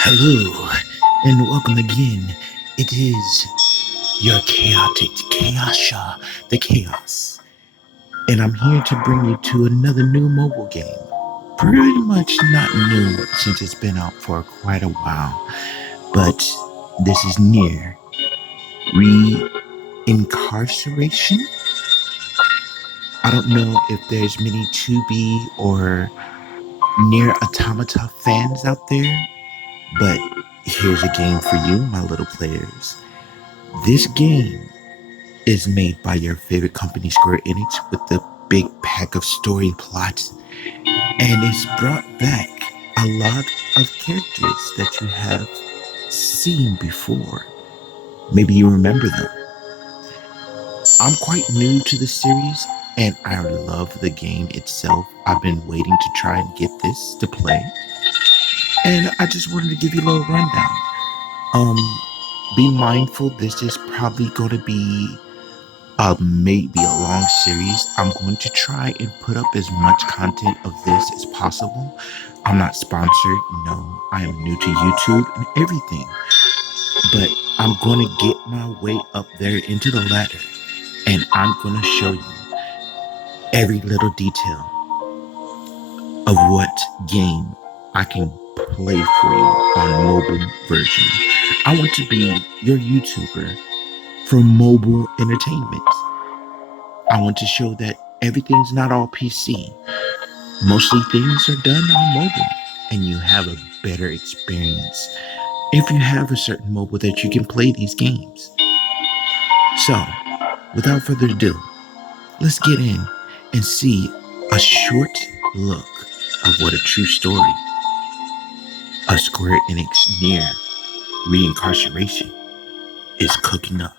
Hello and welcome again. It is your chaotic chaosha, the chaos, and I'm here to bring you to another new mobile game. Pretty much not new since it's been out for quite a while, but this is NieR Re Incarceration. I don't know if there's many 2B or NieR Automata fans out there, but here's a game for you, my little players. This game is made by your favorite company, Square Enix, with the big pack of story plots, and it's brought back a lot of characters that you have seen before. Maybe you remember them. I'm quite new to the series, and I love the game itself. I've been waiting to try and get this to play, and I just wanted to give you a little rundown. Um, be mindful, this is probably going to be maybe a long series. I'm going to try and put up as much content of this as possible. I'm not sponsored. No, I am new to YouTube and everything. But I'm going to get my way up there into the ladder. And I'm going to show you every little detail of what game I can play for you on mobile version. I want to be your YouTuber for mobile entertainment. I want to show that everything's not all PC. Mostly things are done on mobile, and you have a better experience if you have a certain mobile that you can play these games. So, without further ado, let's get in and see a short look of what a true story of Square Enix NieR Reincarceration is cooking up.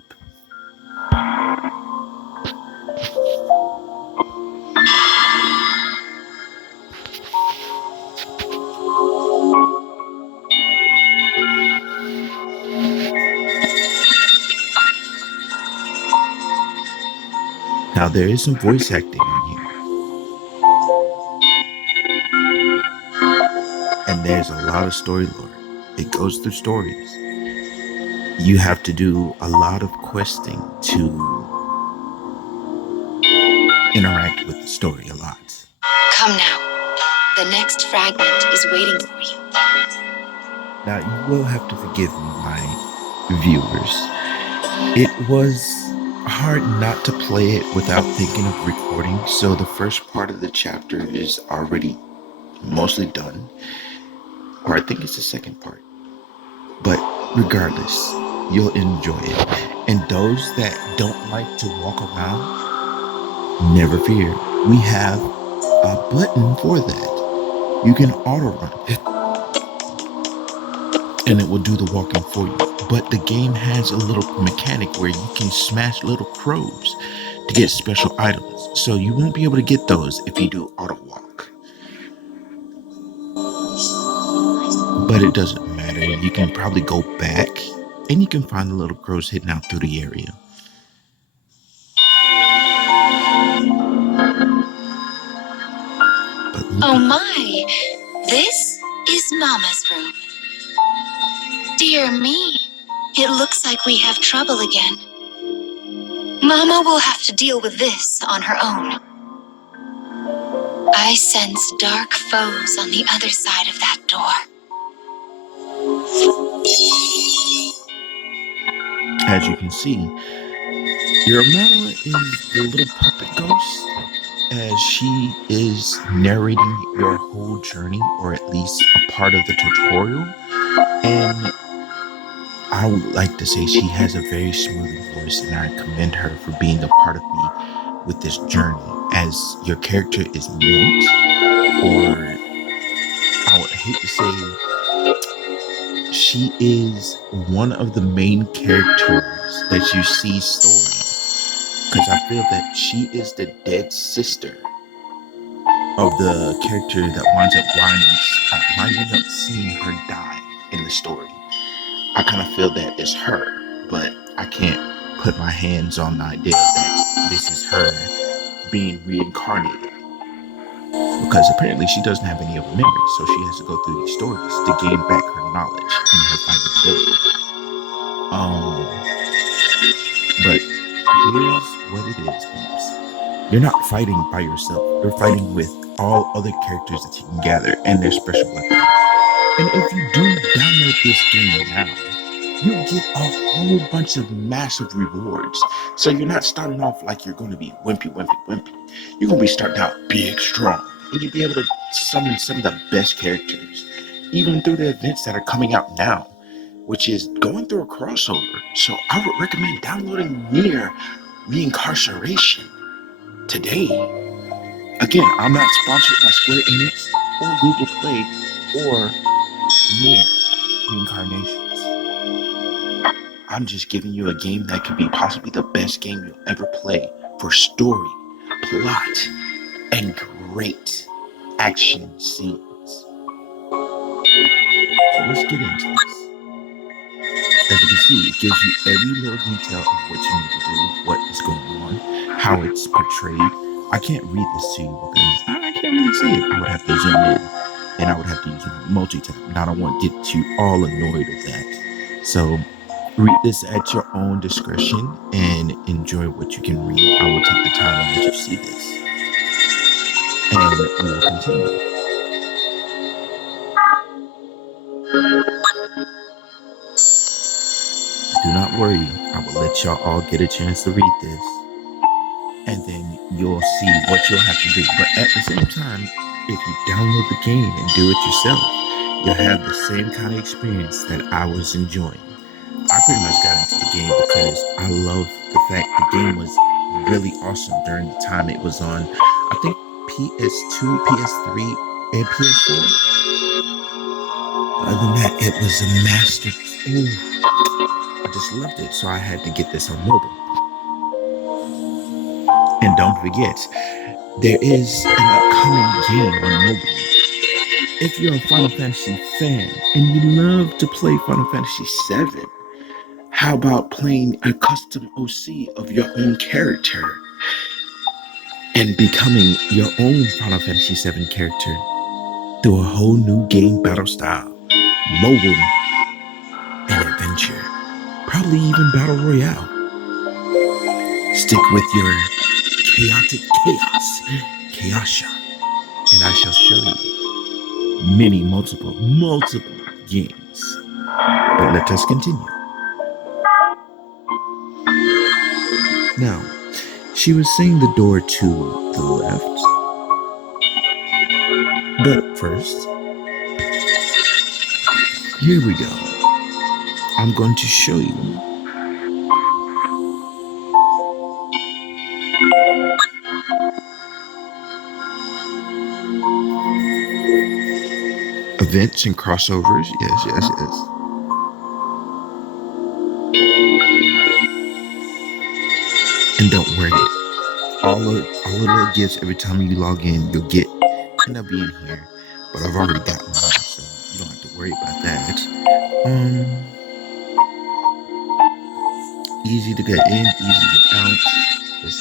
Now, there is some voice acting on here, and there's a lot of story lore. It goes through stories. You have to do a lot of questing to interact with the story a lot. Come now. The next fragment is waiting for you. Now, you will have to forgive me, my viewers. It was hard not to play it without thinking of recording, so the first part of the chapter is already mostly done. Or I think it's the second part. But regardless, you'll enjoy it. And those that don't like to walk around, never fear. We have a button for that. You can auto run and it will do the walking for you. But the game has a little mechanic where you can smash little crows to get special items. So you won't be able to get those if you do auto walk. But it doesn't matter. You can probably go back and you can find the little crows hidden out through the area. Oh my! This is Mama's room. Dear me, it looks like we have trouble again. Mama will have to deal with this on her own. I sense dark foes on the other side of that door. As you can see, your mama is the little puppet ghost as she is narrating your whole journey, or at least a part of the tutorial. And I would like to say she has a very smooth voice, and I commend her for being a part of me with this journey, as your character is meant, or I would hate to say, she is one of the main characters that you see story, because I feel that she is the dead sister of the character that winds up seeing her die in the story. I kind of feel that it's her, but I can't put my hands on the idea that this is her being reincarnated. because apparently she doesn't have any of her memories, so she has to go through these stories to gain back her knowledge and her fighting ability. But here's what it is, peeps. You're not fighting by yourself. You're fighting with all other characters that you can gather and their special weapons. And if you do download this game now, you get a whole bunch of massive rewards. So you're not starting off like you're going to be wimpy. You're going to be starting out big, strong. And you'll be able to summon some of the best characters, even through the events that are coming out now, which is going through a crossover. So I would recommend downloading NieR Reincarceration today. Again, I'm not sponsored by Square Enix or Google Play or NieR Reincarnations. I'm just giving you a game that could be possibly the best game you'll ever play for story, plot, and great action scenes. So let's get into this. As you can see, it gives you every little detail of what you need to do, what is going on, how it's portrayed. I can't read this to you because I can't really see it. I would have to zoom in and I would have to use multi-tap, and I don't want to get you all annoyed with that. So read this at your own discretion and enjoy what you can read. I will take the time and let you see this. And we will continue. Do not worry, I will let y'all all get a chance to read this. And then you'll see what you'll have to do. But at the same time, if you download the game and do it yourself, you'll have the same kind of experience that I was enjoying. I pretty much got into the game because I love the fact the game was really awesome during the time it was on, I think, PS2, PS3, and PS4. Other than that, it was a master. I just loved it, so I had to get this on mobile. And don't forget, there is an upcoming game on mobile. If you're a Final Fantasy fan and you love to play Final Fantasy VII, how about playing a custom OC of your own character and becoming your own Final Fantasy VII character through a whole new game battle style, mobile, and adventure, probably even battle royale. Stick with your chaotic chaos, Chaosha, and I shall show you many multiple games. But let us continue. Now, she was saying the door to the left. But first, here we go. I'm going to show you events and crossovers. Yes. And don't worry, all the little gifts every time you log in, you'll get end up being here. But I've already got mine, so you don't have to worry about that. Easy to get in, easy to get out. This.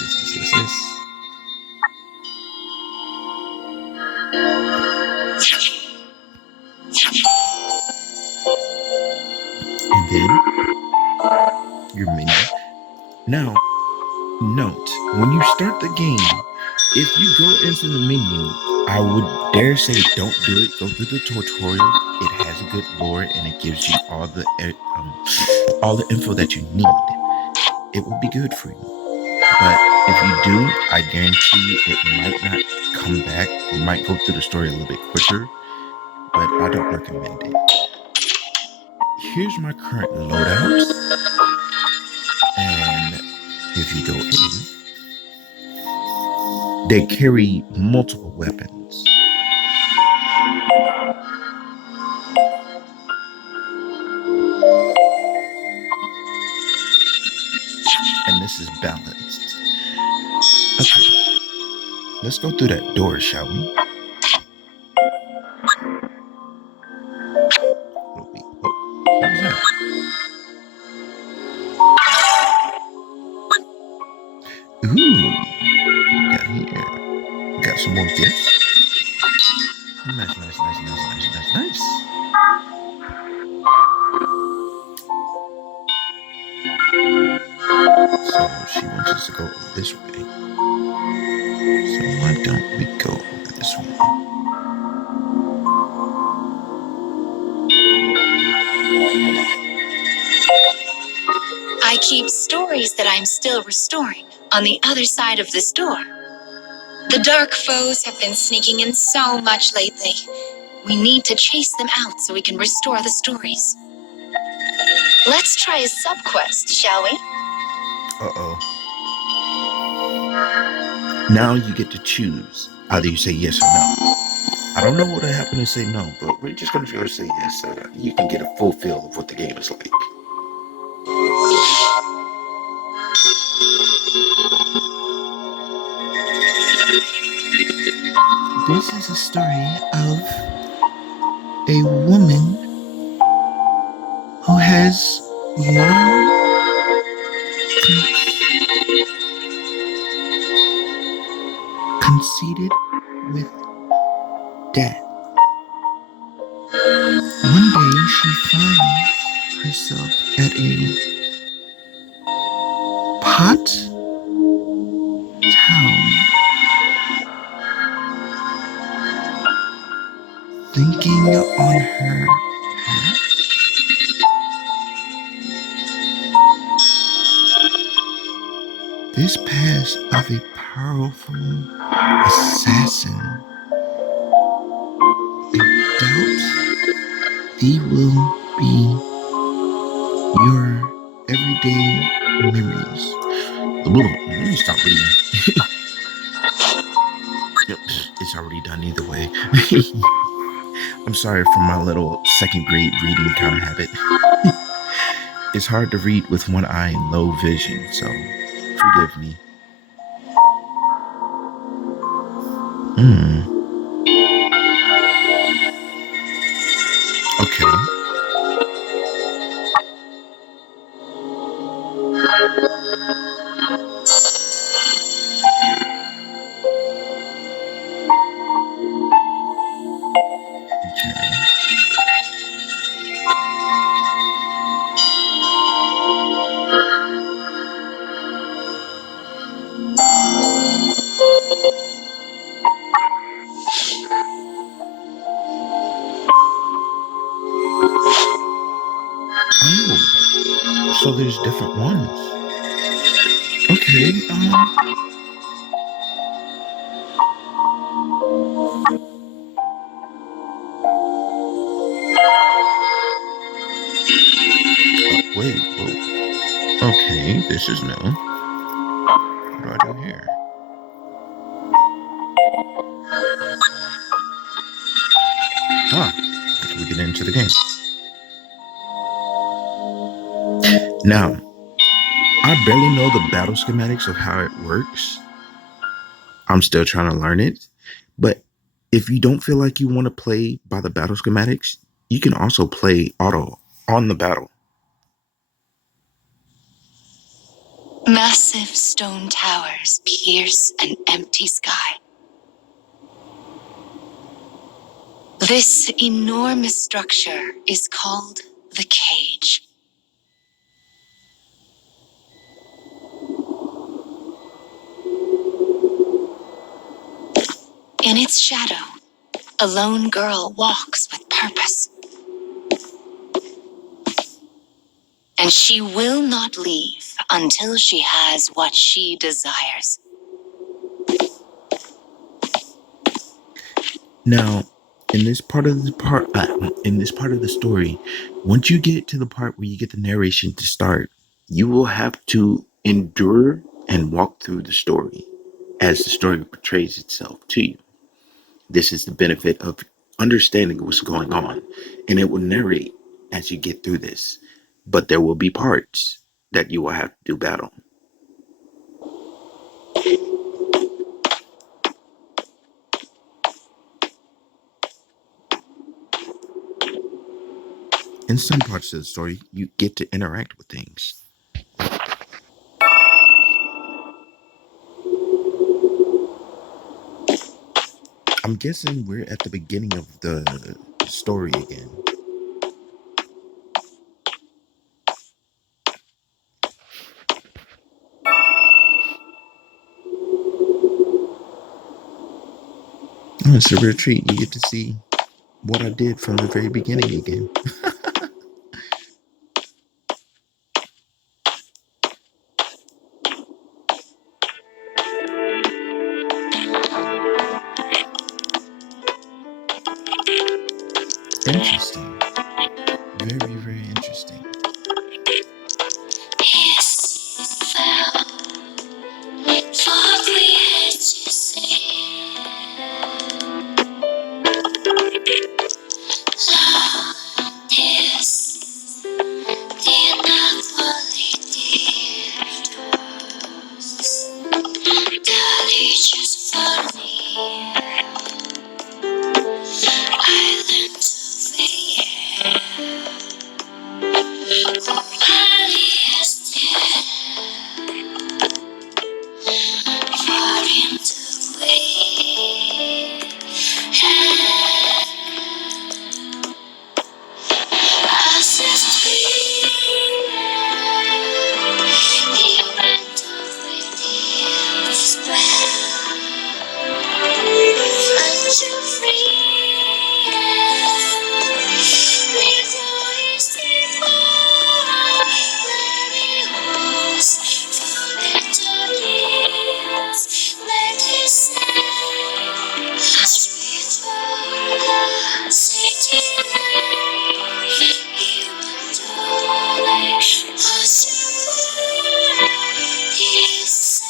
And then your menu. Now, note, when you start the game, if you go into the menu, I would dare say don't do it. Go through the tutorial. It has a good lore and it gives you all the info that you need. It will be good for you. But if you do, I guarantee it might not come back. You might go through the story a little bit quicker, but I don't recommend it. Here's my current loadout. And if you go in, they carry multiple weapons. And this is balanced. Okay. Let's go through that door, shall we? What was that? Ooh, got here. Got some more gifts. is to go over this way. So why don't we go over this way? I keep stories that I'm still restoring on the other side of this door. The dark foes have been sneaking in so much lately. We need to chase them out so we can restore the stories. Let's try a sub-quest, shall we? Uh-oh. Now you get to choose. Either you say yes or no. I don't know what would happen to say no, but we're just going to be able to say yes so that you can get a full feel of what the game is like. This is a story of a woman who has long conceded with death. One day she finds herself at a pot town, thinking on her past. This past of a powerful assassin. I doubt thee will be your everyday memories. Let me stop reading. Yep, it's already done either way. I'm sorry for my little second grade reading kind of habit. It's hard to read with one eye and low vision, so forgive me. Okay. Okay. Oh, so there's different ones. Okay. Wait. Whoa. Okay, this is new. What do I do here? Ah, we get into the game. Now, I barely know the battle schematics of how it works. I'm still trying to learn it. But if you don't feel like you want to play by the battle schematics, you can also play auto on the battle. Massive stone towers pierce an empty sky. This enormous structure is called the cage. In its shadow, a lone girl walks with purpose. And she will not leave until she has what she desires. Now, in this part of the story, once you get to the part where you get the narration to start, you will have to endure and walk through the story as the story portrays itself to you. This is the benefit of understanding what's going on, and it will narrate as you get through this. But there will be parts that you will have to do battle. In some parts of the story, you get to interact with things. I'm guessing we're at the beginning of the story again. It's a retreat. You get to see what I did from the very beginning again. Interesting. Very, very interesting. His fell for we had to say love is the inequality that is just for me. I learned to fear nobody is dead for him to wait. As his spirit, he went over his well unto free. Before his default, let it was to little years, let his sound as we told city light, he went away, was to his his.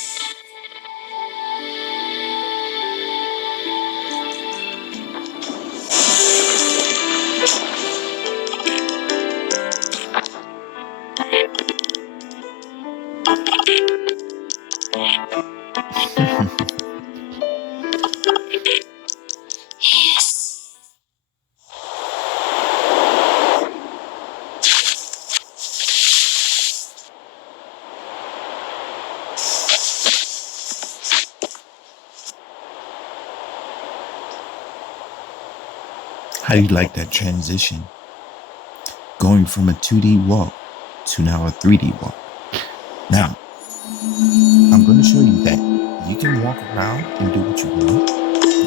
How do you like that transition? Going from a 2D walk to now a 3D walk. Now, I'm going to show you that you can walk around and do what you want.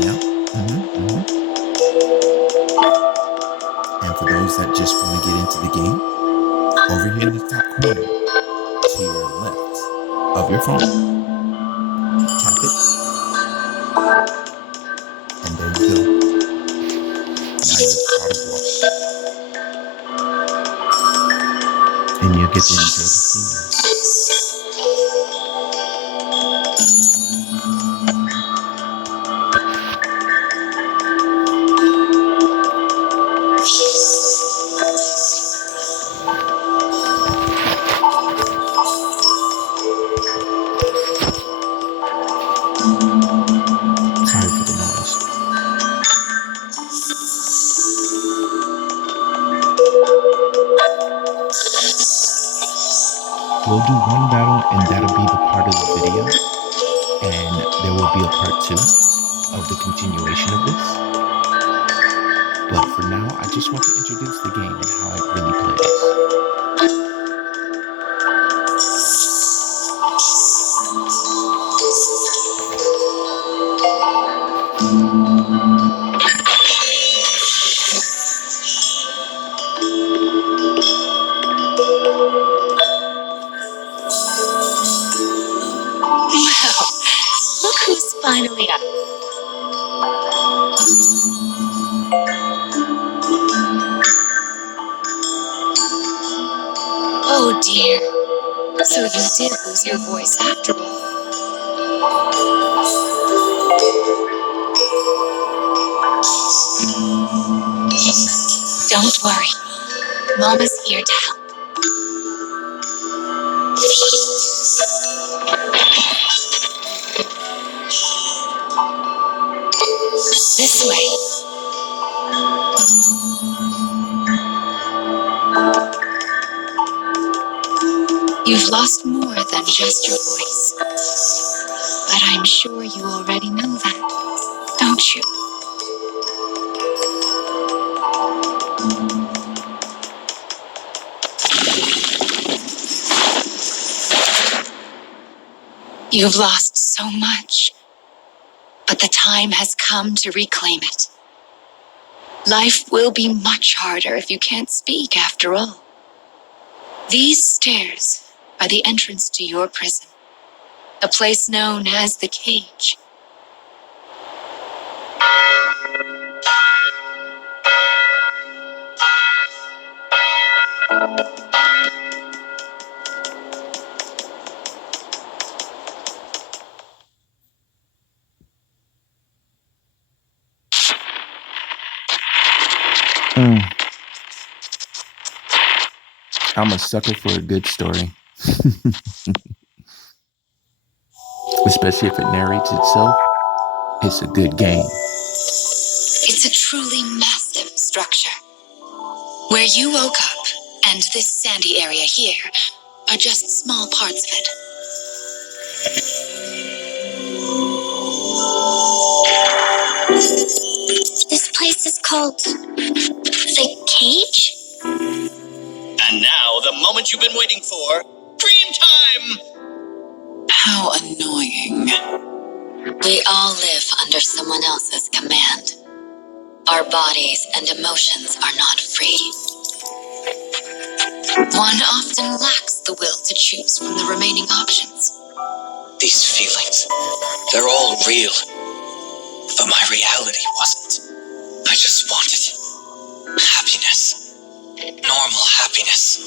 Yeah. And for those that just want to get into the game, over here in the top corner, to your left of your phone, tap it, and there you go. Now you're part of walk. And you'll get to enjoy the scenery. Sorry for the noise. We'll do one battle and that'll be the part of the video. And there will be a part 2 of the continuation of this. But for now, I just want to introduce the game and how it really plays. Well, look who's finally up. Oh dear. So you did lose your voice after all. Don't worry. Mama's here to help. This way. You've lost more than just your voice. But I'm sure you already know that, don't you? You've lost so much. But the time has come to reclaim it. Life will be much harder if you can't speak after all. These stairs are the entrance to your prison, a place known as the cage. I'm a sucker for a good story. Especially if it narrates itself. It's a good game. It's a truly massive structure. Where you woke up, and this sandy area here, are just small parts of it. This place is called the cage? And now, the moment you've been waiting for, dream time! How annoying. We all live under someone else's command. Our bodies and emotions are not free. One often lacks the will to choose from the remaining options. These feelings, they're all real. But my reality wasn't. I just wanted happiness. Normal happiness.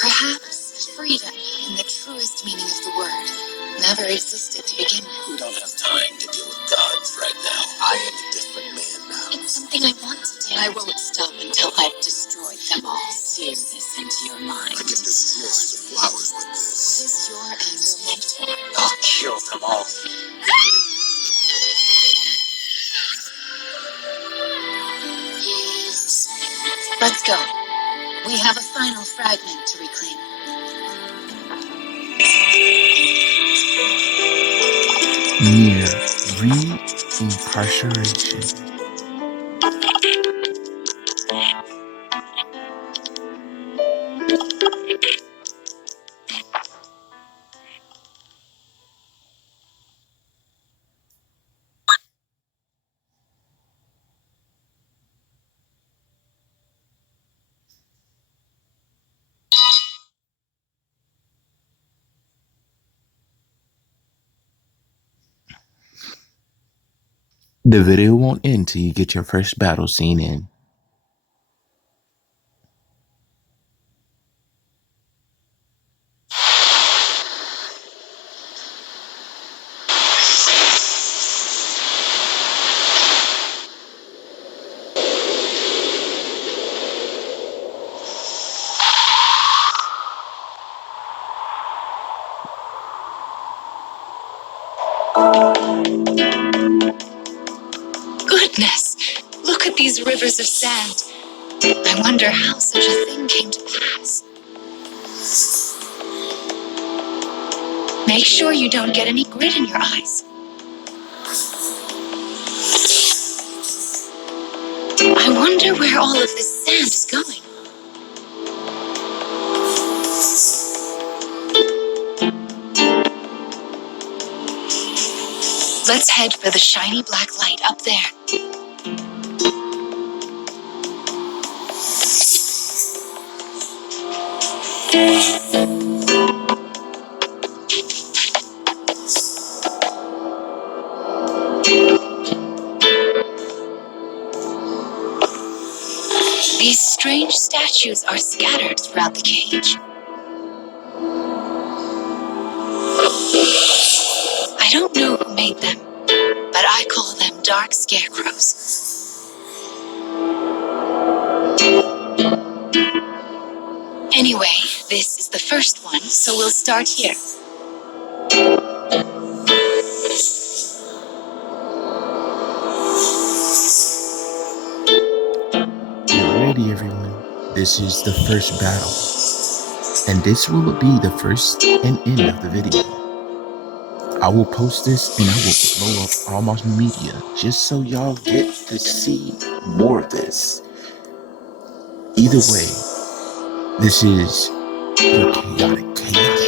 Perhaps freedom, in the truest meaning of the word, never existed to begin with. We don't have time to deal with gods right now. I am a different man now. It's something I want to do. I won't stop until I've destroyed them all. Sear this into your mind. I can destroy the flowers with this. What is your anger meant for? I'll kill them all. Let's go. We have a final fragment to reclaim. NieR Re incarceration. The video won't end till you get your first battle scene in. Goodness! Look at these rivers of sand. I wonder how such a thing came to pass. Make sure you don't get any grit in your eyes. I wonder where all of this sand is going. Let's head for the shiny black light up there. These strange statues are scattered throughout the cage. I don't know who made them, but I call them dark scarecrows. Anyway, this is the first one, so we'll start here. Get ready, everyone. This is the first battle. And this will be the first and end of the video. I will post this and I will blow up all my media just so y'all get to see more of this. Either way, this is your chaotic chaos,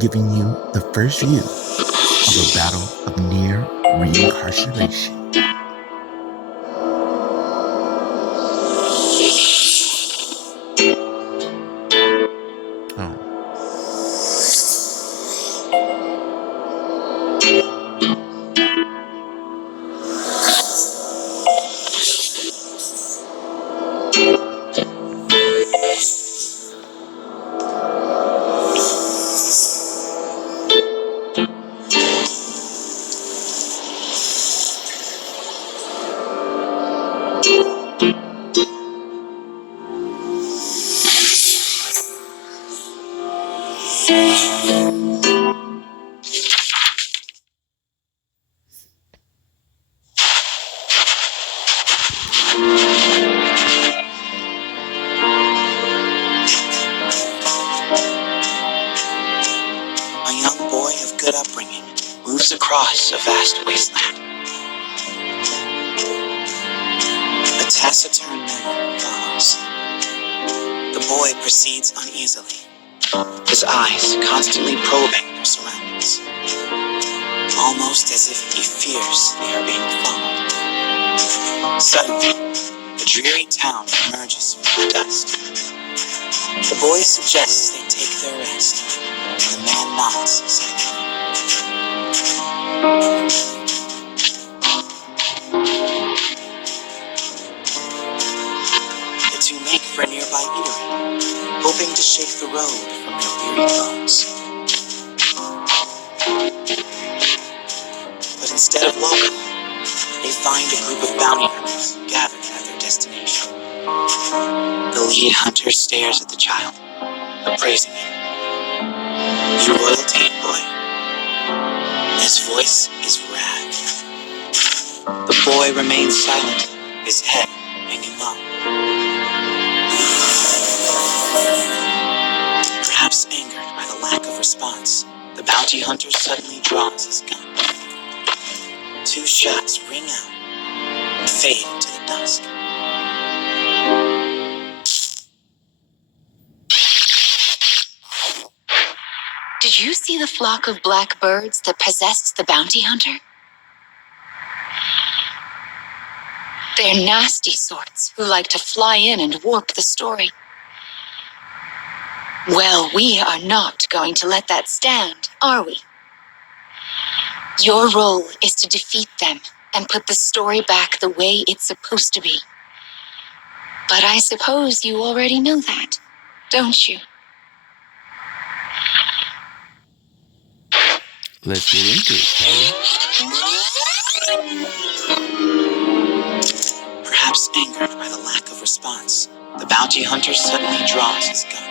giving you the first view of a battle of near reincarceration. Oh. A young boy of good upbringing moves across a vast wasteland. A taciturn man follows. The boy proceeds uneasily, his eyes constantly probing their surroundings, almost as if he fears they are being followed. Suddenly, the dreary town emerges from the dust. The boy suggests they take their rest, and the man nods silently. The two make for a nearby eatery, hoping to shake the road from their weary bones. But instead of welcome, they find a group of bounty hunters gathered at their destination. The lead hunter stares at the child, appraising him. Your loyalty, boy. His voice is wrath. The boy remains silent, his head hanging low. Perhaps angered by the lack of response, the bounty hunter suddenly draws his gun. Two shots ring out and fade into the dusk. Did you see the flock of black birds that possessed the bounty hunter? They're nasty sorts who like to fly in and warp the story. Well, we are not going to let that stand, are we? Your role is to defeat them and put the story back the way it's supposed to be. But I suppose you already know that, don't you? Let's get into it, Charlie. Perhaps angered by the lack of response, the bounty hunter suddenly draws his gun.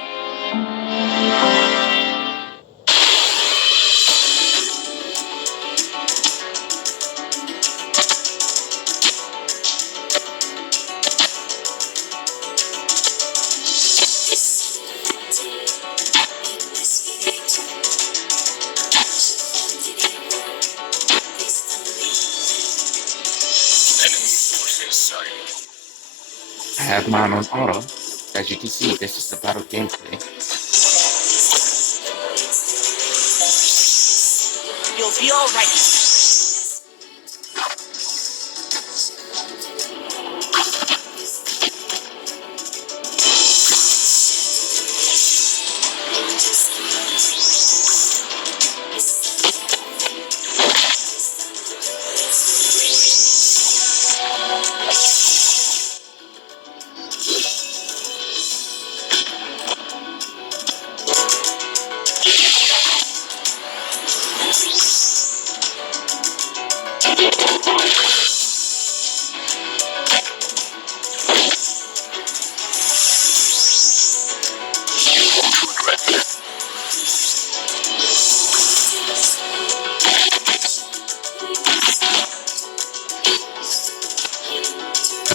I have mine on auto. As you can see, this is the battle gameplay. You'll be all right.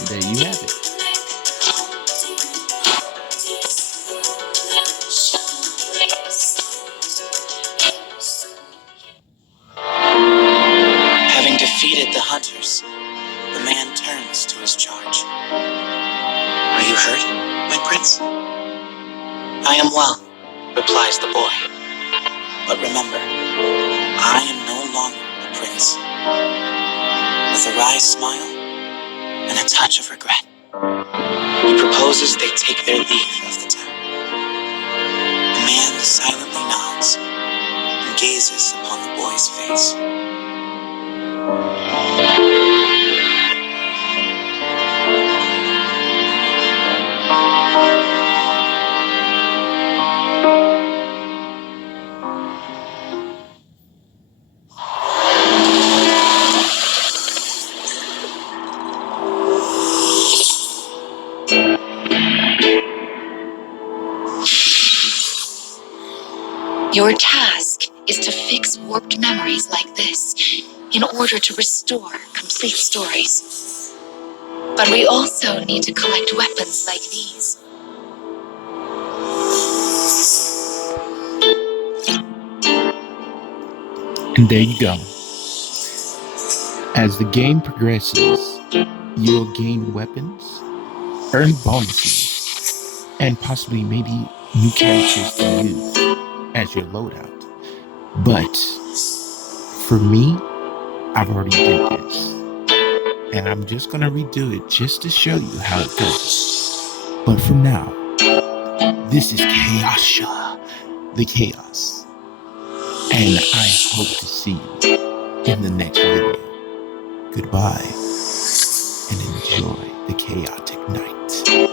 There you have it. Having defeated the hunters, the man turns to his charge. Are you hurt? Prince? I am well, replies the boy. But remember, I am no longer a prince. With a wry smile and a touch of regret, he proposes they take their leave of the town. The man silently nods and gazes upon the boy's face. Your task is to fix warped memories like this in order to restore complete stories. But we also need to collect weapons like these. And there you go. As the game progresses, you'll gain weapons, earn bonuses, and possibly maybe new characters to use as your loadout. But for me, I've already did this. And I'm just going to redo it just to show you how it goes. But for now, this is Chaosha, the Chaos. And I hope to see you in the next video. Goodbye, and enjoy the chaotic night.